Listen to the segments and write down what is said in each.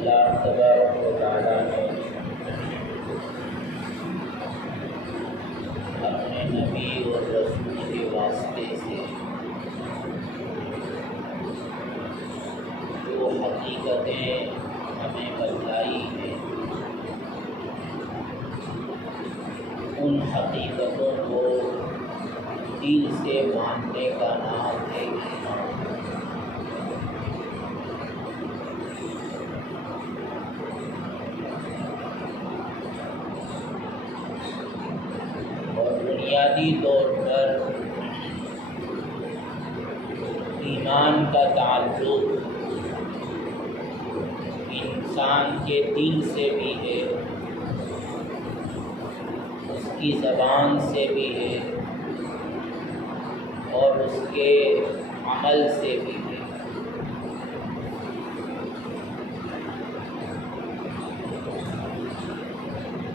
اللہ تبارک و تعالیٰ نے اپنے نبی اور رسول کے واسطے سے جو حقیقتیں ہمیں بتلائی ہیں، ان حقیقتوں کو دل سے ماننے کا نام ہے ایمان۔ اور بنیادی طور پر ایمان کا تعلق انسان کے دل سے بھی ہے، اس کی زبان سے بھی ہے اور اس کے عمل سے بھی ہے۔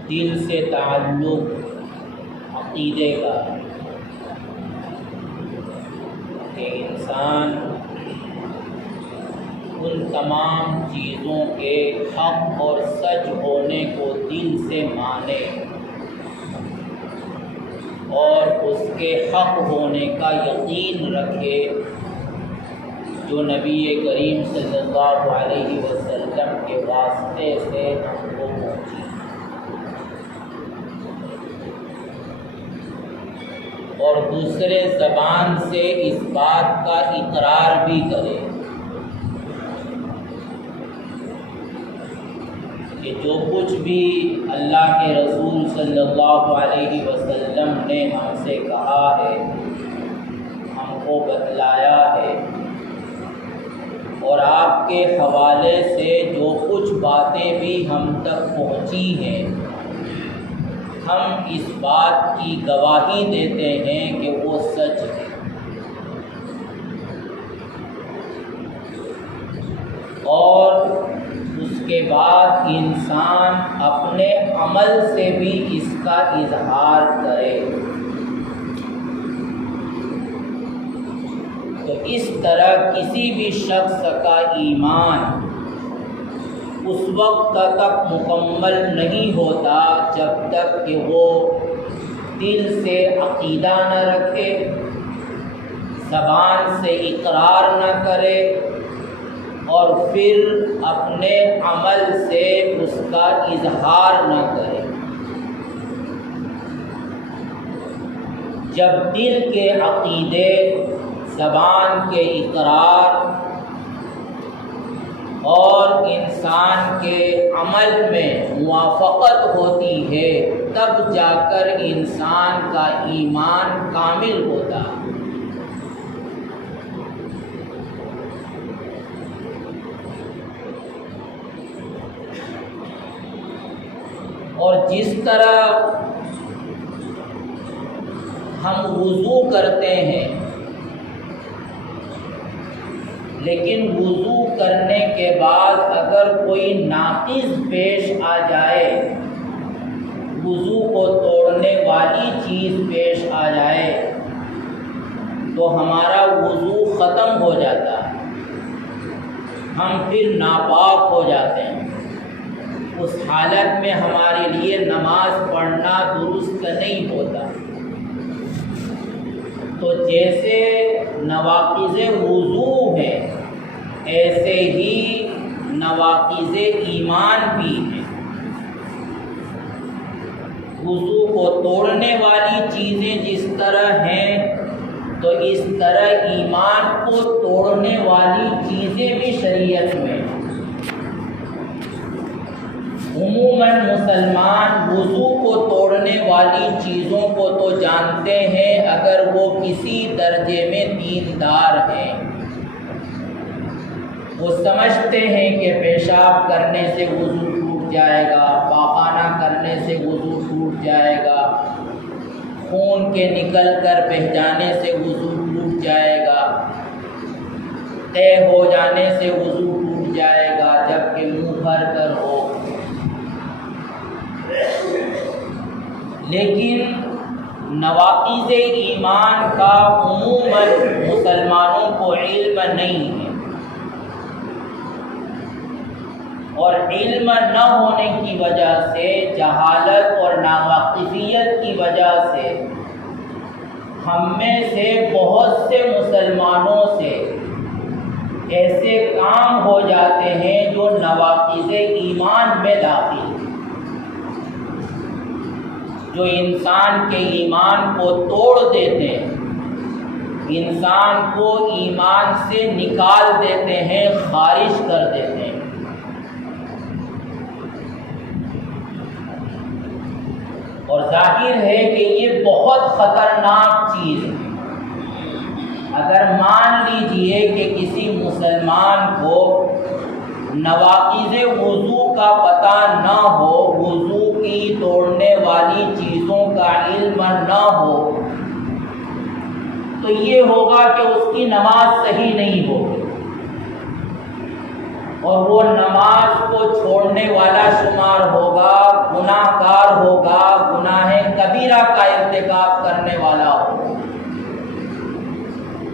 دل سے تعلق عقیدے کا کہ انسان ان تمام چیزوں کے حق اور سچ ہونے کو دل سے مانے اور اس کے حق ہونے کا یقین رکھے جو نبی کریم صلی اللہ علیہ وسلم کے واسطے سے ہم کو پہنچی، اور دوسرے زبان سے اس بات کا اقرار بھی کرے کہ جو کچھ بھی اللہ کے رسول صلی اللہ علیہ وسلم نے ہم سے کہا ہے، ہم کو بتلایا ہے، اور آپ کے حوالے سے جو کچھ باتیں بھی ہم تک پہنچی ہیں، ہم اس بات کی گواہی دیتے ہیں کہ وہ سچ ہے۔ اور اس کے بعد انسان اپنے عمل سے بھی اس کا اظہار کرے۔ تو اس طرح کسی بھی شخص کا ایمان اس وقت تک مکمل نہیں ہوتا جب تک کہ وہ دل سے عقیدہ نہ رکھے، زبان سے اقرار نہ کرے اور پھر اپنے عمل سے اس کا اظہار نہ کرے۔ جب دل کے عقیدے، زبان کے اقرار اور انسان کے عمل میں موافقت ہوتی ہے، تب جا کر انسان کا ایمان کامل ہوتا ہے۔ اور جس طرح ہم وضو کرتے ہیں، لیکن وضو کرنے کے بعد اگر کوئی ناقص پیش آ جائے، وضو کو توڑنے والی چیز پیش آ جائے، تو ہمارا وضو ختم ہو جاتا ہے، ہم پھر ناپاک ہو جاتے ہیں۔ اس حالت میں ہمارے لیے نماز پڑھنا درست نہیں ہوتا۔ تو جیسے نواقض وضو ہیں، ایسے ہی نواقض ایمان بھی ہیں۔ وضو کو توڑنے والی چیزیں جس طرح ہیں، تو اس طرح ایمان کو توڑنے والی چیزیں بھی شریعت میں ہیں۔ عموماً مسلمان وضو کو توڑنے والی چیزوں کو تو جانتے ہیں اگر وہ کسی درجے میں دیندار ہیں۔ وہ سمجھتے ہیں کہ پیشاب کرنے سے وضو ٹوٹ جائے گا، پاخانہ کرنے سے وضو ٹوٹ جائے گا، خون کے نکل کر بہہ جانے سے وضو ٹوٹ جائے گا، طے ہو جانے سے وضو ٹوٹ جائے گا، جبکہ منہ بھر کر ہو۔ لیکن نواقض ایمان کا عموماً مسلمانوں کو علم نہیں ہے۔ اور علم نہ ہونے کی وجہ سے، جہالت اور ناواقفیت کی وجہ سے ہم میں سے بہت سے مسلمانوں سے ایسے کام ہو جاتے ہیں جو نواقض ایمان میں داخل ہیں، جو انسان کے ایمان کو توڑ دیتے ہیں، انسان کو ایمان سے نکال دیتے ہیں، خارج کر دیتے ہیں۔ اور ظاہر ہے کہ یہ بہت خطرناک چیز ہے۔ اگر مان لیجئے کہ کسی مسلمان کو نواقض وضو کا پتہ نہ ہو، وضو کی توڑنے والی چیزوں کا علم نہ ہو، تو یہ ہوگا کہ اس کی نماز صحیح نہیں ہوگی، اور وہ نماز کو چھوڑنے والا شمار ہوگا، گناہ گار ہوگا، گناہ کبیرہ کا ارتکاب کرنے والا ہوگا۔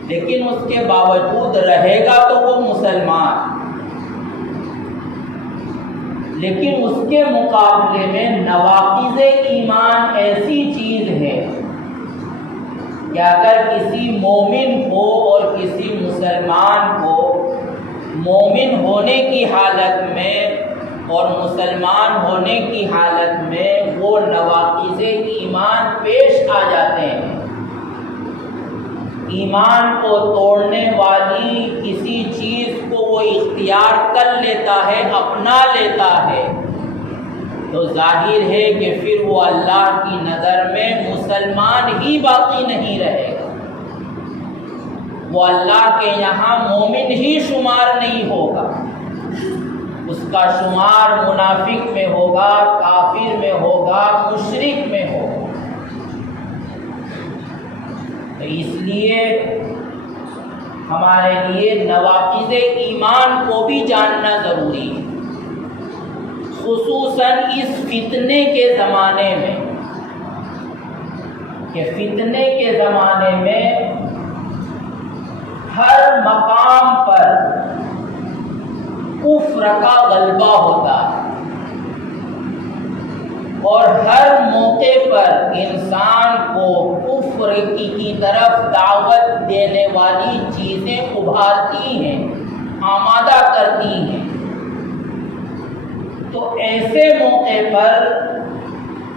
لیکن اس کے باوجود رہے گا تو وہ مسلمان، لیکن اس کے مقابلے میں نواقض ایمان ایسی چیز ہے کہ اگر کسی مومن کو اور کسی مسلمان کو مومن ہونے کی حالت میں اور مسلمان ہونے کی حالت میں وہ نواقض ایمان پیش آ جاتے ہیں، ایمان کو توڑنے والی کسی چیز کو وہ اختیار کر لیتا ہے، اپنا لیتا ہے، تو ظاہر ہے کہ پھر وہ اللہ کی نظر میں مسلمان ہی باقی نہیں رہے گا، وہ اللہ کے یہاں مومن ہی شمار نہیں ہوگا، اس کا شمار منافق میں ہوگا، کافر میں ہوگا، مشرک میں ہوگا۔ تو اس لیے ہمارے لیے نواقض ایمان کو بھی جاننا ضروری ہے، خصوصاً اس فتنے کے زمانے میں، کہ فتنے کے زمانے میں ہر مقام پر کفر کا غلبہ ہوتا ہے، اور ہر موقع پر انسان کو کفر کی طرف دعوت دینے والی چیزیں ابھارتی ہیں، آمادہ کرتی ہیں۔ تو ایسے موقع پر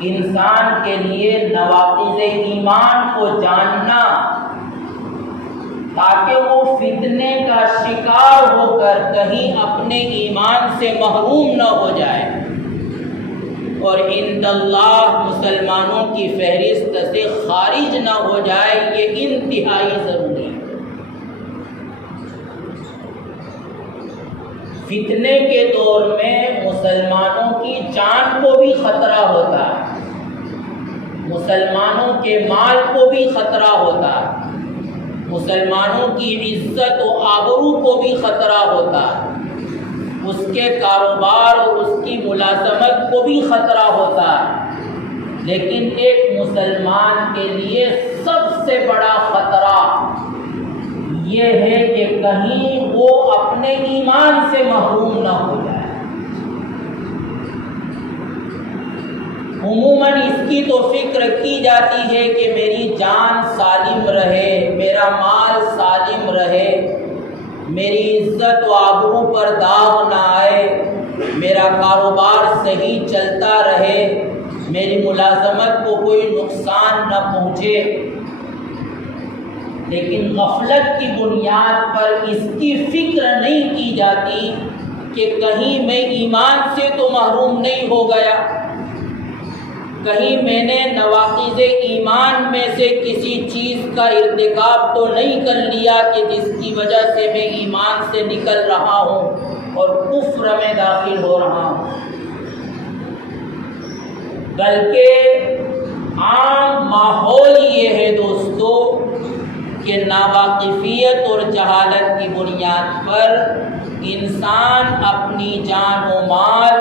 انسان کے لیے نواقض ایمان کو جاننا، تاکہ وہ فتنے کا شکار ہو کر کہیں اپنے ایمان سے محروم نہ ہو جائے اور عند اللہ مسلمانوں کی فہرست سے خارج نہ ہو جائے، یہ انتہائی ضروری ہے۔ فتنے کے دور میں مسلمانوں کی جان کو بھی خطرہ ہوتا ہے، مسلمانوں کے مال کو بھی خطرہ ہوتا ہے، مسلمانوں کی عزت و آبرو کو بھی خطرہ ہوتا ہے، اس کے کاروبار اور اس کی ملازمت کو بھی خطرہ ہوتا ہے، لیکن ایک مسلمان کے لیے سب سے بڑا خطرہ یہ ہے کہ کہیں وہ اپنے ایمان سے محروم نہ ہو جائے۔ عموماً اس کی تو فکر کی جاتی ہے کہ میری جان سالم رہے، میرا مال سالم رہے، میری عزت و آبرو پر داغ نہ آئے، میرا کاروبار صحیح چلتا رہے، میری ملازمت کو کوئی نقصان نہ پہنچے۔ لیکن غفلت کی بنیاد پر اس کی فکر نہیں کی جاتی کہ کہیں میں ایمان سے تو محروم نہیں ہو گیا، کہیں میں نے نواقض ایمان میں سے کسی چیز کا ارتکاب تو نہیں کر لیا کہ جس کی وجہ سے میں ایمان سے نکل رہا ہوں اور کفر میں داخل ہو رہا ہوں۔ بلکہ عام ماحول یہ ہے دوستو کہ ناواقفیت اور جہالت کی بنیاد پر انسان اپنی جان و مال،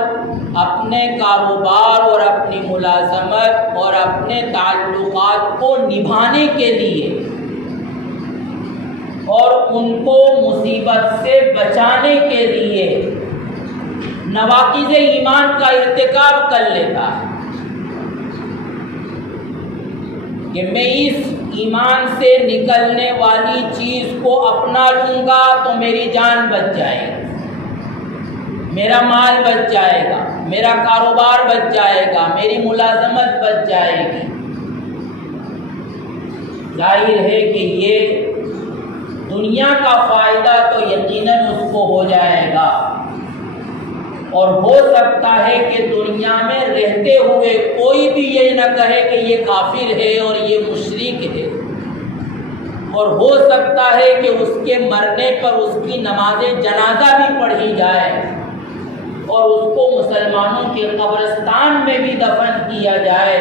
اپنے کاروبار اور اپنی ملازمت اور اپنے تعلقات کو نبھانے کے لیے اور ان کو مصیبت سے بچانے کے لیے نواقض ایمان کا ارتکاب کر لیتا ہے کہ میں اس ایمان سے نکلنے والی چیز کو اپنا لوں گا تو میری جان بچ جائے گی، میرا مال بچ جائے گا، میرا کاروبار بچ جائے گا، میری ملازمت بچ جائے گی۔ ظاہر ہے کہ یہ دنیا کا فائدہ تو یقیناً اس کو ہو جائے گا، اور ہو سکتا ہے کہ دنیا میں رہتے ہوئے کوئی بھی یہ نہ کہے کہ یہ کافر ہے اور یہ مشرک ہے، اور ہو سکتا ہے کہ اس کے مرنے پر اس کی نماز جنازہ بھی پڑھی جائے اور اس کو مسلمانوں کے قبرستان میں بھی دفن کیا جائے،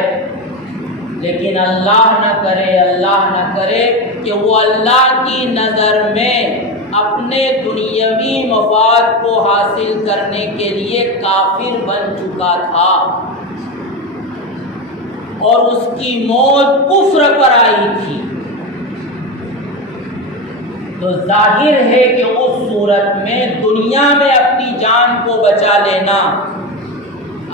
لیکن اللہ نہ کرے کہ وہ اللہ کی نظر میں اپنے دنیاوی مفاد کو حاصل کرنے کے لیے کافر بن چکا تھا اور اس کی موت کفر پر آئی تھی، تو ظاہر ہے کہ اس صورت میں دنیا میں اپنی جان کو بچا لینا،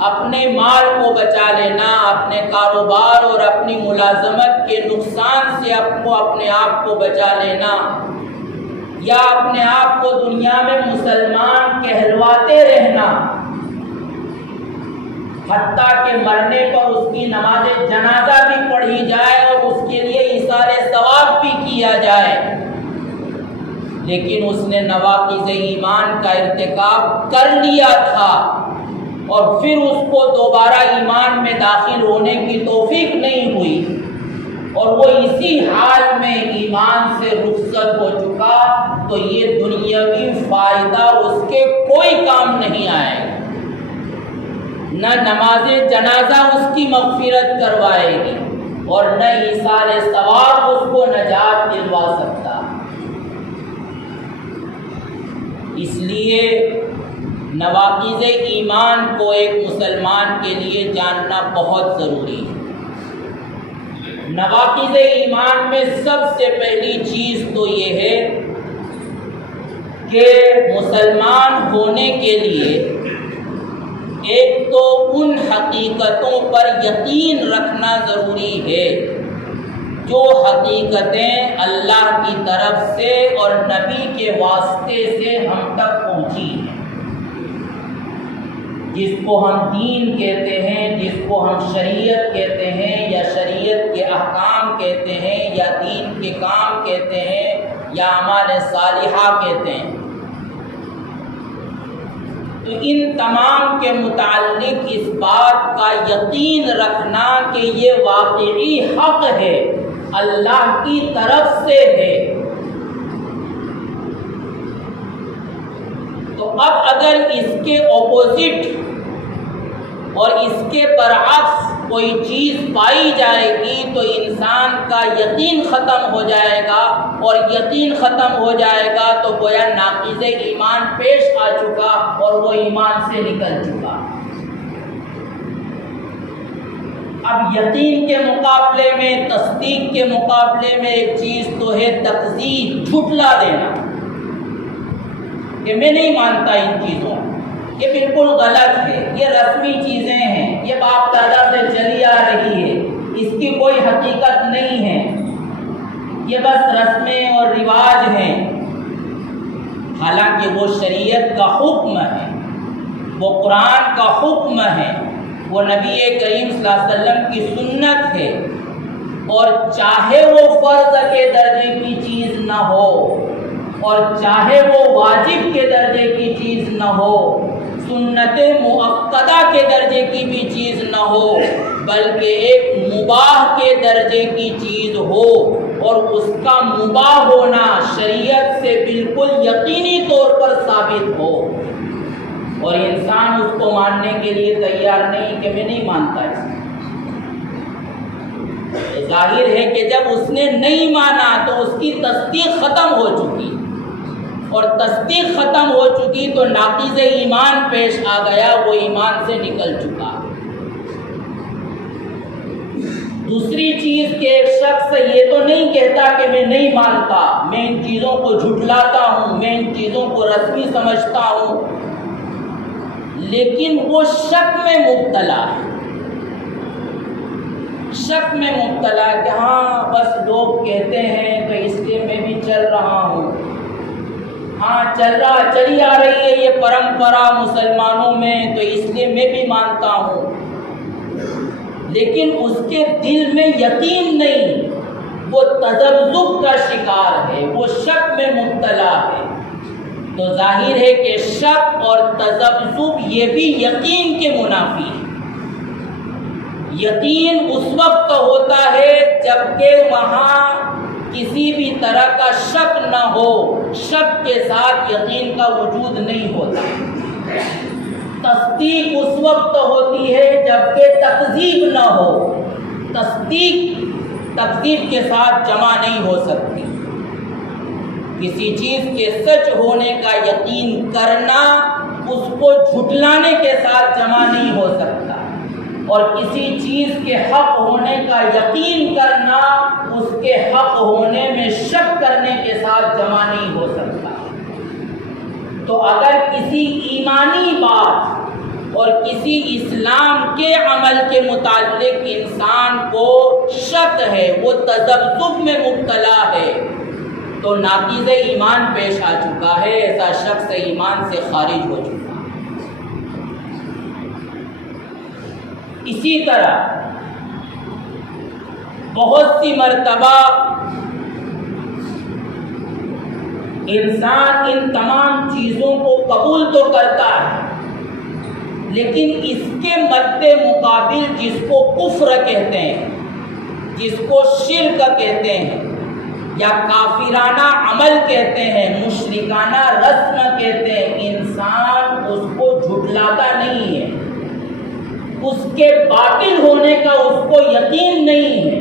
اپنے مال کو بچا لینا، اپنے کاروبار اور اپنی ملازمت کے نقصان سے اپنے آپ کو بچا لینا، یا اپنے آپ کو دنیا میں مسلمان کہلواتے رہنا، حتیٰ کہ مرنے پر اس کی نماز جنازہ بھی پڑھی جائے اور اس کے لیے ایثار ثواب بھی کیا جائے، لیکن اس نے نواقض ایمان کا ارتکاب کر لیا تھا اور پھر اس کو دوبارہ ایمان میں داخل ہونے کی توفیق نہیں ہوئی، اور وہ اسی حال میں ایمان سے رخصت ہو چکا، تو یہ دنیاوی فائدہ اس کے کوئی کام نہیں آئے گا، نہ نماز جنازہ اس کی مغفرت کروائے گی اور نہ ایثار ثواب اس کو نجات دلوا سکتا۔ اس لیے نواقض ایمان کو ایک مسلمان کے لیے جاننا بہت ضروری ہے۔ نواقض ایمان میں سب سے پہلی چیز تو یہ ہے کہ مسلمان ہونے کے لیے ایک تو ان حقیقتوں پر یقین رکھنا ضروری ہے جو حقیقتیں اللہ کی طرف سے اور نبی کے واسطے سے ہم تک پہنچی ہیں، جس کو ہم دین کہتے ہیں، جس کو ہم شریعت کہتے ہیں یا شریعت کے احکام کہتے ہیں یا دین کے کام کہتے ہیں یا اعمال صالحہ کہتے ہیں، تو ان تمام کے متعلق اس بات کا یقین رکھنا کہ یہ واقعی حق ہے، اللہ کی طرف سے ہے۔ تو اب اگر اس کے اپوزٹ اور اس کے برعکس کوئی چیز پائی جائے گی تو انسان کا یقین ختم ہو جائے گا، اور یقین ختم ہو جائے گا تو گویا ناقض ایمان پیش آ چکا اور وہ ایمان سے نکل چکا۔ اب یقین کے مقابلے میں، تصدیق کے مقابلے میں ایک چیز تو ہے تکذیب، جھٹلا دینا کہ میں نہیں مانتا ان چیزوں، یہ بالکل غلط ہے، یہ رسمی چیزیں ہیں، یہ باپ دادا سے چلی آ رہی ہے، اس کی کوئی حقیقت نہیں ہے، یہ بس رسمیں اور رواج ہیں، حالانکہ وہ شریعت کا حکم ہے، وہ قرآن کا حکم ہے، وہ نبی کریم صلی اللہ علیہ وسلم کی سنت ہے، اور چاہے وہ فرض کے درجے کی چیز نہ ہو اور چاہے وہ واجب کے درجے کی چیز نہ ہو، سنت مؤکدہ کے درجے کی بھی چیز نہ ہو، بلکہ ایک مباح کے درجے کی چیز ہو، اور اس کا مباح ہونا شریعت سے بالکل یقینی طور پر ثابت ہو، اور انسان اس کو ماننے کے لیے تیار نہیں کہ میں نہیں مانتا اس کو۔ ظاہر ہے کہ جب اس نے نہیں مانا تو اس کی تصدیق ختم ہو چکی، اور تصدیق ختم ہو چکی تو ناقض ایمان پیش آ گیا، وہ ایمان سے نکل چکا۔ دوسری چیز کہ ایک شخص یہ تو نہیں کہتا کہ میں نہیں مانتا، میں ان چیزوں کو جھٹلاتا ہوں، میں ان چیزوں کو رسمی سمجھتا ہوں، لیکن وہ شک میں مبتلا ہے، شک میں مبتلا کہ ہاں بس لوگ کہتے ہیں تو اس لیے میں بھی چل رہا ہوں، ہاں چلی آ رہی ہے یہ پرمپرا مسلمانوں میں تو اس لیے میں بھی مانتا ہوں، لیکن اس کے دل میں یقین نہیں، وہ تذبذب کا شکار ہے، وہ شک میں مبتلا ہے۔ تو ظاہر ہے کہ شک اور تذبذب یہ بھی یقین کے منافی ہے۔ یقین اس وقت ہوتا ہے جبکہ وہاں کسی بھی طرح کا شک نہ ہو، شک کے ساتھ یقین کا وجود نہیں ہوتا۔ تصدیق اس وقت ہوتی ہے جبکہ تکذیب نہ ہو، تصدیق تکذیب کے ساتھ جمع نہیں ہو سکتی۔ کسی چیز کے سچ ہونے کا یقین کرنا اس کو جھٹلانے کے ساتھ جمع نہیں ہو سکتا، اور کسی چیز کے حق ہونے کا یقین کرنا اس کے حق ہونے میں شک کرنے کے ساتھ جمع نہیں ہو سکتا۔ تو اگر کسی ایمانی بات اور کسی اسلام کے عمل کے متعلق انسان کو شک ہے، وہ تذبذب میں مبتلا ہے، تو ناقض ایمان پیش آ چکا ہے، ایسا شخص ایمان سے خارج ہو چکا ہے۔ اسی طرح بہت سی مرتبہ انسان ان تمام چیزوں کو قبول تو کرتا ہے، لیکن اس کے مد مقابل جس کو کفر کہتے ہیں، جس کو شرک کہتے ہیں، یا کافرانہ عمل کہتے ہیں، مشرکانہ رسم کہتے ہیں، انسان اس کو جھٹلاتا نہیں ہے، اس کے باطل ہونے کا اس کو یقین نہیں ہے،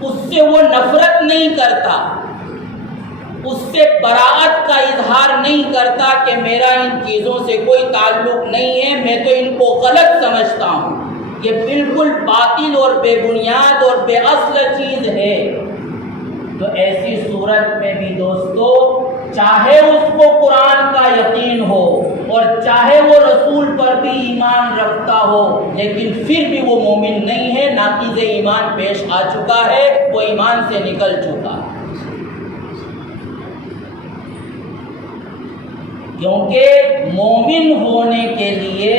اس سے وہ نفرت نہیں کرتا، اس سے براءت کا اظہار نہیں کرتا کہ میرا ان چیزوں سے کوئی تعلق نہیں ہے، میں تو ان کو غلط سمجھتا ہوں، یہ بالکل باطل اور بے بنیاد اور بے اصل چیز ہے۔ تو ایسی صورت میں بھی دوستو، چاہے اس کو قرآن کا یقین ہو اور چاہے وہ رسول پر بھی ایمان رکھتا ہو، لیکن پھر بھی وہ مومن نہیں ہے، ناقض ایمان پیش آ چکا ہے، وہ ایمان سے نکل چکا ہے۔ کیونکہ مومن ہونے کے لیے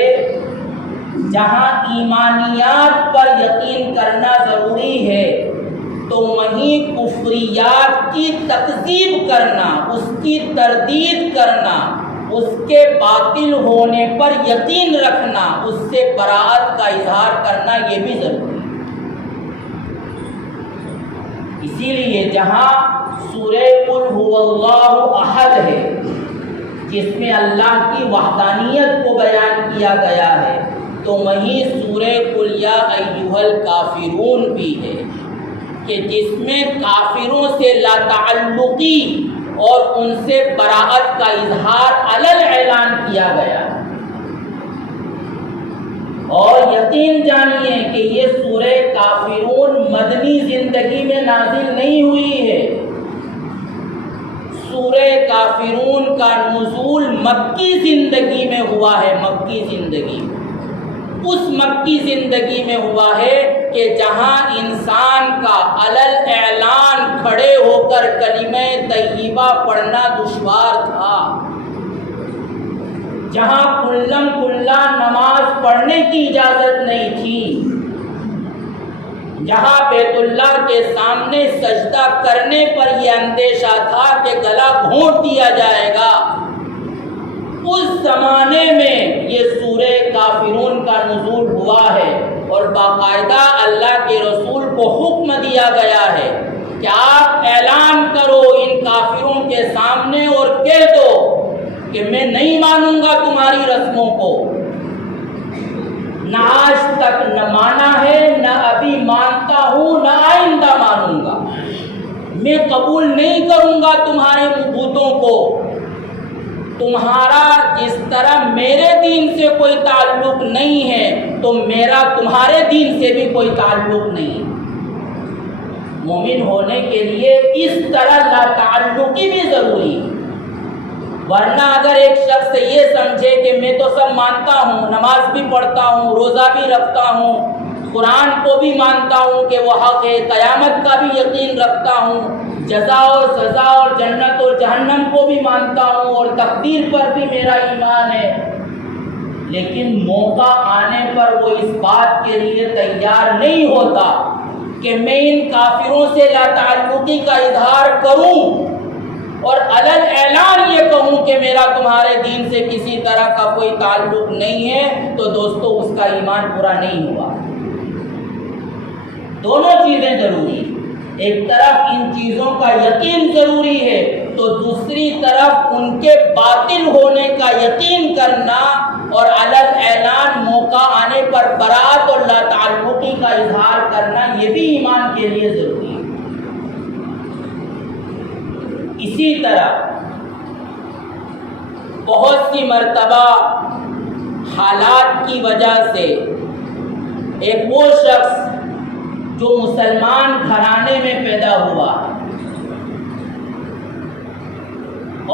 جہاں ایمانیات پر یقین کرنا ضروری ہے، تو وہیں کفریات کی تکذیب کرنا، اس کی تردید کرنا، اس کے باطل ہونے پر یقین رکھنا، اس سے براءت کا اظہار کرنا یہ بھی ضروری ہے۔ اسی لیے جہاں سورہ قل هو اللہ احد ہے، جس میں اللہ کی وحدانیت کو بیان کیا گیا ہے، تو وہیں سورہ قل یا ایھا الکافرون بھی ہے کہ جس میں کافروں سے لا تعلقی اور ان سے براءت کا اظہار علل اعلان کیا گیا ہے۔ اور یقین جانیے کہ یہ سورہ کافرون مدنی زندگی میں نازل نہیں ہوئی ہے، سورہ کافرون کا نزول مکی زندگی میں ہوا ہے، مکی زندگی میں، اس مکی زندگی میں ہوا ہے کہ جہاں انسان کا علل اعلان کھڑے ہو کر کلمہ طیبہ پڑھنا دشوار تھا، جہاں کلم کلا نماز پڑھنے کی اجازت نہیں تھی، جہاں بیت اللہ کے سامنے سجدہ کرنے پر یہ اندیشہ تھا کہ گلا گھونٹ دیا جائے گا، اس زمانے میں یہ سورہ کافرون کا نزول ہوا ہے، اور باقاعدہ اللہ کے رسول کو حکم دیا گیا ہے کہ آپ اعلان کرو ان کافروں کے سامنے اور کہہ دو کہ میں نہیں مانوں گا تمہاری رسموں کو، نہ آج تک نہ مانا ہے، نہ ابھی مانتا ہوں، نہ آئندہ مانوں گا، میں قبول نہیں کروں گا تمہارے بتوں کو، تمہارا جس طرح میرے دین سے کوئی تعلق نہیں ہے تو میرا تمہارے دین سے بھی کوئی تعلق نہیں۔ مومن ہونے کے لیے اس طرح لا تعلقی بھی ضروری ہے۔ ورنہ اگر ایک شخص یہ سمجھے کہ میں تو سب مانتا ہوں، نماز بھی پڑھتا ہوں، روزہ بھی رکھتا ہوں، قرآن کو بھی مانتا ہوں کہ وہ حق ہے، قیامت کا بھی یقین رکھتا ہوں، جزا اور سزا اور جنت اور جہنم کو بھی مانتا ہوں، اور تقدیر پر بھی میرا ایمان ہے، لیکن موقع آنے پر وہ اس بات کے لیے تیار نہیں ہوتا کہ میں ان کافروں سے لا تعلقی کا اظہار کروں اور علل اعلان یہ کہوں کہ میرا تمہارے دین سے کسی طرح کا کوئی تعلق نہیں ہے، تو دوستو اس کا ایمان پورا نہیں ہوا۔ دونوں چیزیں ضروری ہیں، ایک طرف ان چیزوں کا یقین ضروری ہے تو دوسری طرف ان کے باطل ہونے کا یقین کرنا اور علل اعلان موقع آنے پر برات اور لا تعلقی کا اظہار کرنا یہ بھی ایمان کے لیے ضروری ہے۔ اسی طرح بہت سی مرتبہ حالات کی وجہ سے ایک وہ شخص جو مسلمان گھرانے میں پیدا ہوا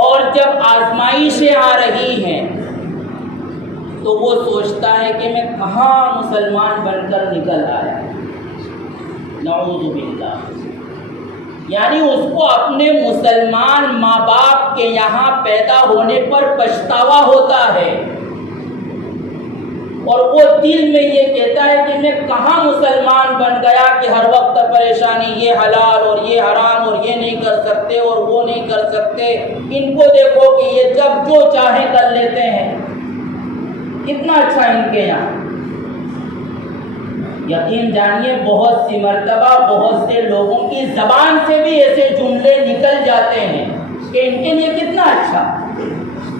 اور جب آزمائشیں آ رہی ہیں تو وہ سوچتا ہے کہ میں کہاں مسلمان بن کر نکل آیا، نعوذ باللہ، یعنی اس کو اپنے مسلمان ماں باپ کے یہاں پیدا ہونے پر پچھتاوا ہوتا ہے، اور وہ دل میں یہ کہتا ہے کہ میں کہاں مسلمان بن گیا کہ ہر وقت پریشانی، یہ حلال اور یہ حرام اور یہ نہیں کر سکتے اور وہ نہیں کر سکتے، ان کو دیکھو کہ یہ جب جو چاہیں کر لیتے ہیں، کتنا اچھا ان کے یہاں۔ یقین جانیے بہت سی مرتبہ بہت سے لوگوں کی زبان سے بھی ایسے جملے نکل جاتے ہیں کہ ان کے لیے کتنا اچھا،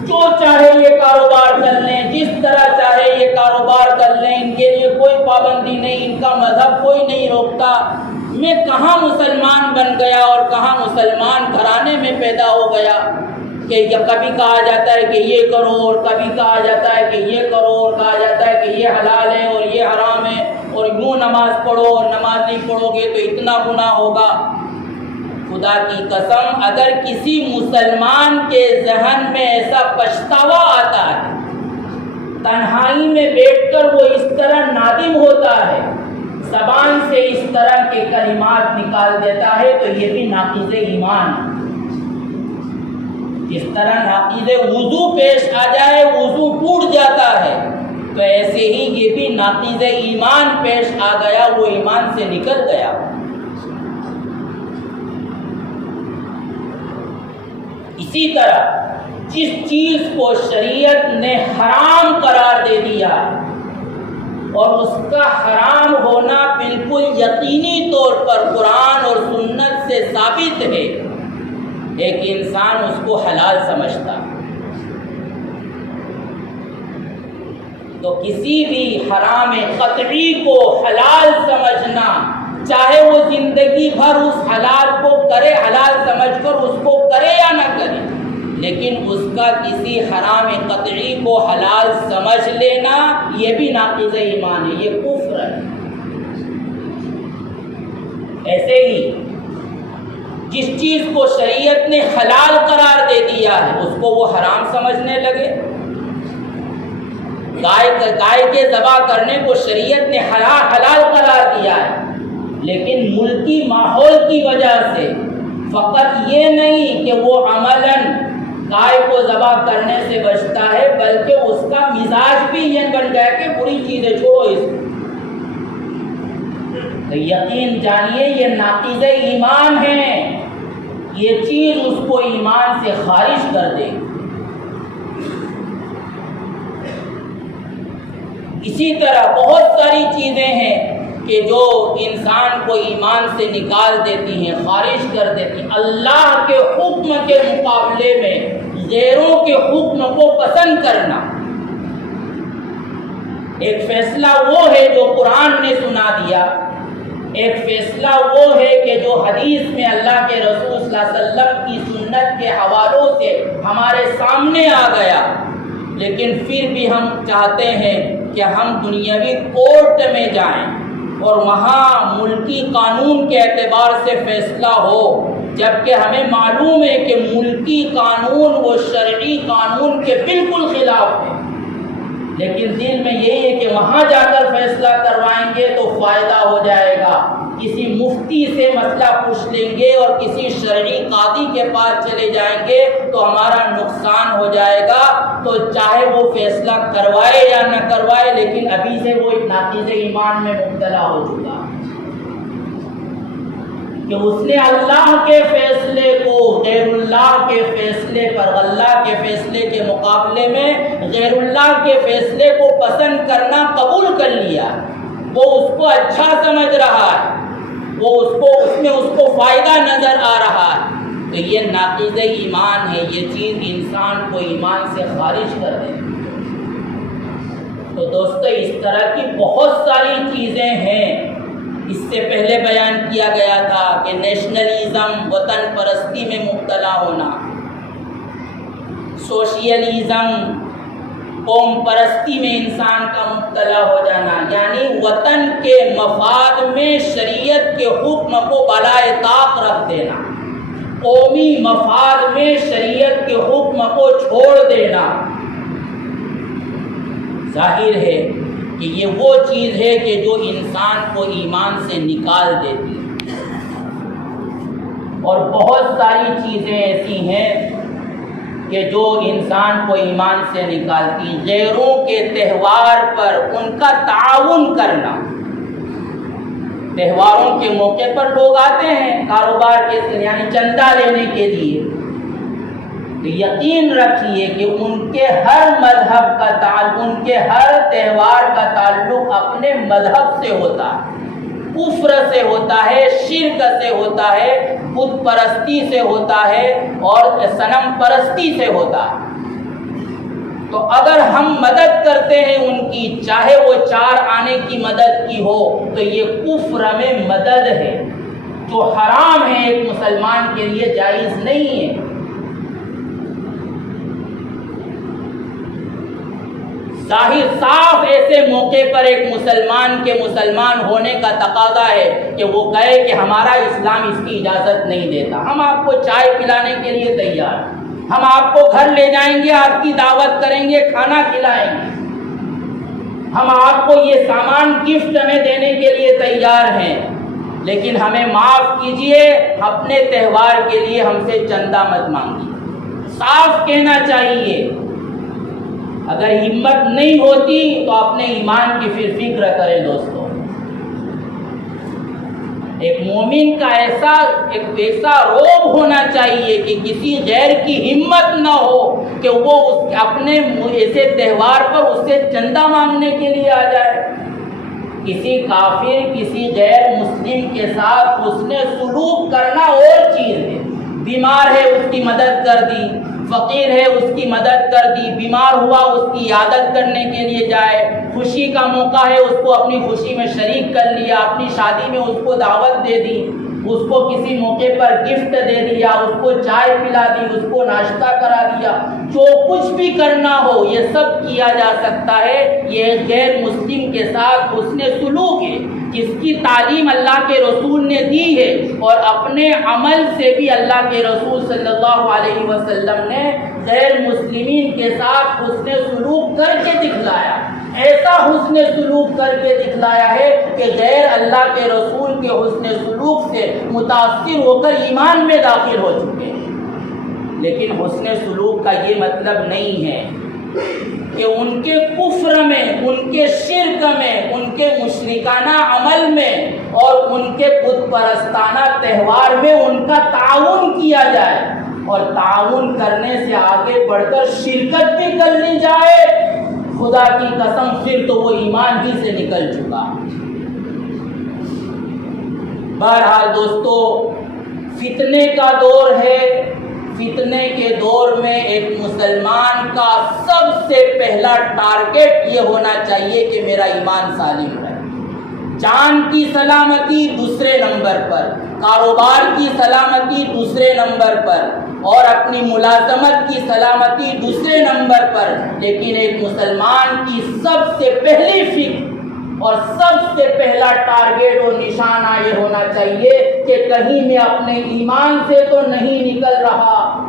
جو چاہے یہ کاروبار کر لیں، جس طرح چاہے یہ کاروبار کر لیں، ان کے لیے کوئی پابندی نہیں، ان کا مذہب کوئی نہیں روکتا، میں کہاں مسلمان بن گیا اور کہاں مسلمان گھرانے میں پیدا ہو گیا کہ کبھی کہا جاتا ہے کہ یہ کرو اور کبھی کہا جاتا ہے کہ یہ کرو اور کہا جاتا ہے کہ یہ حلال ہے اور یہ حرام ہے، اور یوں نماز پڑھو اور نماز نہیں پڑھو گے تو اتنا گناہ ہوگا۔ خدا کی قسم اگر کسی مسلمان کے ذہن میں ایسا پچھتاوا آتا ہے، تنہائی میں بیٹھ کر وہ اس طرح نادم ہوتا ہے، زبان سے اس طرح کے کلمات نکال دیتا ہے، تو یہ بھی ناقض ایمان ہے۔ جس طرح ناقض وضو پیش آ جائے وضو ٹوٹ جاتا ہے، تو ایسے ہی یہ بھی ناقض ایمان پیش آ گیا، وہ ایمان سے نکل گیا۔ اسی طرح جس چیز کو شریعت نے حرام قرار دے دیا اور اس کا حرام ہونا بالکل یقینی طور پر قرآن اور سنت سے ثابت ہے، ایک انسان اس کو حلال سمجھتا، تو کسی بھی حرام قطعی کو حلال سمجھنا، چاہے وہ زندگی بھر اس حلال کو کرے، حلال سمجھ کر اس کو کرے یا نہ کرے، لیکن اس کا کسی حرام قطعی کو حلال سمجھ لینا یہ بھی ناقض ایمان ہے، یہ کفر ہے۔ ایسے ہی جس چیز کو شریعت نے حلال قرار دے دیا ہے اس کو وہ حرام سمجھنے لگے۔ گائے کے ذبح کرنے کو شریعت نے حلال قرار دیا ہے، لیکن ملکی ماحول کی وجہ سے فقط یہ نہیں کہ وہ عملاً گائے کو ذبح کرنے سے بچتا ہے، بلکہ اس کا مزاج بھی یہ بن گیا کہ بری چیزیں چھوڑو اس کو۔ تو یقین جانیے یہ ناقض ایمان ہے، یہ چیز اس کو ایمان سے خارج کر دے گی۔ اسی طرح بہت ساری چیزیں ہیں کہ جو انسان کو ایمان سے نکال دیتی ہیں، خارج کر دیتی ہیں۔ اللہ کے حکم کے مقابلے میں غیروں کے حکم کو پسند کرنا، ایک فیصلہ وہ ہے جو قرآن نے سنا دیا، ایک فیصلہ وہ ہے کہ جو حدیث میں اللہ کے رسول صلی اللہ علیہ وسلم کی سنت کے حوالوں سے ہمارے سامنے آ گیا، لیکن پھر بھی ہم چاہتے ہیں کہ ہم دنیاوی کورٹ میں جائیں اور وہاں ملکی قانون کے اعتبار سے فیصلہ ہو، جبکہ ہمیں معلوم ہے کہ ملکی قانون وہ شرعی قانون کے بالکل خلاف ہے، لیکن دل میں یہی ہے کہ وہاں جا کر فیصلہ کروائیں گے تو فائدہ ہو جائے گا، کسی مفتی سے مسئلہ پوچھ لیں گے اور کسی شرعی قاضی کے پاس چلے جائیں گے تو ہمارا نقصان ہو جائے گا، تو چاہے وہ فیصلہ کروائے یا نہ کروائے لیکن ابھی سے وہ ایک ناقض ایمان میں مبتلا ہو چکا کہ اس نے اللہ کے فیصلے کو غیر اللہ کے فیصلے پر، اللہ کے فیصلے کے مقابلے میں غیر اللہ کے فیصلے کو پسند کرنا قبول کر لیا، وہ اس کو اچھا سمجھ رہا ہے، وہ اس میں اس کو فائدہ نظر آ رہا ہے، تو یہ ناقض ایمان ہے، یہ چیز انسان کو ایمان سے خارج کر دے۔ تو دوستو اس طرح کی بہت ساری چیزیں ہیں۔ اس سے پہلے بیان کیا گیا تھا کہ نیشنلزم، وطن پرستی میں مبتلا ہونا، سوشیلزم، قوم پرستی میں انسان کا مبتلا ہو جانا، یعنی وطن کے مفاد میں شریعت کے حکم کو بالائے طاق رکھ دینا، قومی مفاد میں شریعت کے حکم کو چھوڑ دینا۔ ظاہر ہے کہ یہ وہ چیز ہے کہ جو انسان کو ایمان سے نکال دیتی ہے، اور بہت ساری چیزیں ایسی ہیں کہ جو انسان کو ایمان سے نکالتی۔ غیروں کے تہوار پر ان کا تعاون کرنا، تہواروں کے موقع پر لوگ آتے ہیں کاروبار کے یعنی چندہ لینے کے لیے، تو یقین رکھیے کہ ان کے ہر مذہب کا تعلق، ان کے ہر تہوار کا تعلق اپنے مذہب سے ہوتا ہے، کفر سے ہوتا ہے، شرک سے ہوتا ہے، بت پرستی سے ہوتا ہے اور صنم پرستی سے ہوتا ہے۔ تو اگر ہم مدد کرتے ہیں ان کی، چاہے وہ 4 آنے کی مدد کی ہو، تو یہ کفر میں مدد ہے جو حرام ہے، ایک مسلمان کے لیے جائز نہیں ہے۔ ظاہر صاف ایسے موقع پر ایک مسلمان کے مسلمان ہونے کا تقاضا ہے کہ وہ کہے کہ ہمارا اسلام اس کی اجازت نہیں دیتا، ہم آپ کو چائے پلانے کے لیے تیار ہیں، ہم آپ کو گھر لے جائیں گے، آپ کی دعوت کریں گے، کھانا کھلائیں گے، ہم آپ کو یہ سامان گفٹ میں دینے کے لیے تیار ہیں، لیکن ہمیں معاف کیجئے، اپنے تہوار کے لیے ہم سے چندہ مت مانگیے۔ صاف کہنا چاہیے۔ اگر ہمت نہیں ہوتی تو اپنے ایمان کی پھر فکر کریں دوستو۔ ایک مومن کا ایسا روب ہونا چاہیے کہ کسی غیر کی ہمت نہ ہو کہ وہ اپنے ایسے تہوار پر اس سے چندہ مانگنے کے لیے آ جائے۔ کسی کافر، کسی غیر مسلم کے ساتھ حسن سلوک کرنا اور چیز ہے۔ بیمار ہے اس کی مدد کر دی، فقیر ہے اس کی مدد کر دی، بیمار ہوا اس کی عیادت کرنے کے لیے جائے، خوشی کا موقع ہے اس کو اپنی خوشی میں شریک کر لیا، اپنی شادی میں اس کو دعوت دے دی، اس کو کسی موقع پر گفٹ دے دیا، اس کو چائے پلا دی، اس کو ناشتہ کرا دیا، جو کچھ بھی کرنا ہو یہ سب کیا جا سکتا ہے۔ یہ غیر مسلم کے ساتھ حسن سلوک ہے جس کی تعلیم اللہ کے رسول نے دی ہے، اور اپنے عمل سے بھی اللہ کے رسول صلی اللہ علیہ وسلم نے غیر مسلمین کے ساتھ حسن سلوک کر کے دکھلایا، ایسا حسن سلوک کر کے دکھلایا ہے کہ غیر اللہ کے رسول کے حسن سلوک سے متاثر ہو کر ایمان میں داخل ہو چکے ہیں۔ لیکن حسن سلوک کا یہ مطلب نہیں ہے کہ ان کے کفر میں، ان کے شرک میں، ان کے مشرکانہ عمل میں اور ان کے بت پرستانہ تہوار میں ان کا تعاون کیا جائے، اور تعاون کرنے سے آگے بڑھ کر شرکت بھی کر لی جائے، خدا کی قسم پھر تو وہ ایمان ہی سے نکل چکا۔ بہرحال دوستو، فتنے کا دور ہے، فتنے کے دور میں ایک مسلمان کا سب سے پہلا ٹارگٹ یہ ہونا چاہیے کہ میرا ایمان سالم رہے، جان کی سلامتی دوسرے نمبر پر، کاروبار کی سلامتی دوسرے نمبر پر، اور اپنی ملازمت کی سلامتی دوسرے نمبر پر، لیکن ایک مسلمان کی سب سے پہلی فکر اور سب سے پہلا ٹارگٹ اور نشانہ یہ ہونا چاہیے کہ کہ کہیں میں اپنے ایمان سے تو نہیں نکل رہا.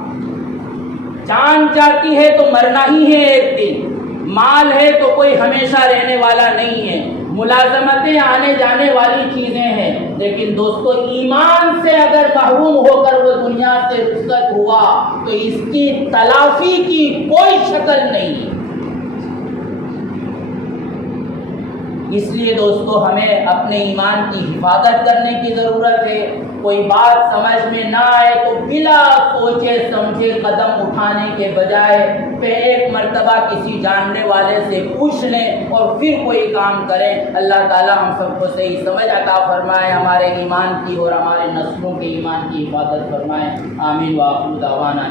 جان جاتی ہے تو مرنا ہی ہے ایک دن. مال ہے تو کوئی ہمیشہ رہنے والا نہیں ہے. ملازمتیں آنے جانے والی چیزیں ہیں. لیکن دوستو ایمان سے اگر محروم ہو کر وہ دنیا سے رخصت ہوا تو اس کی تلافی کی کوئی شکل نہیں. اس لیے دوستو ہمیں اپنے ایمان کی حفاظت کرنے کی ضرورت ہے. کوئی بات سمجھ میں نہ آئے تو بلا سوچے سمجھے قدم اٹھانے کے بجائے ایک مرتبہ کسی جاننے والے سے پوچھ لیں اور پھر کوئی کام کریں. اللہ تعالی ہم سب کو صحیح سمجھ عطا فرمائے, ہمارے ایمان کی اور ہمارے نسلوں کے ایمان کی حفاظت فرمائے. آمین. وآخر دعوانا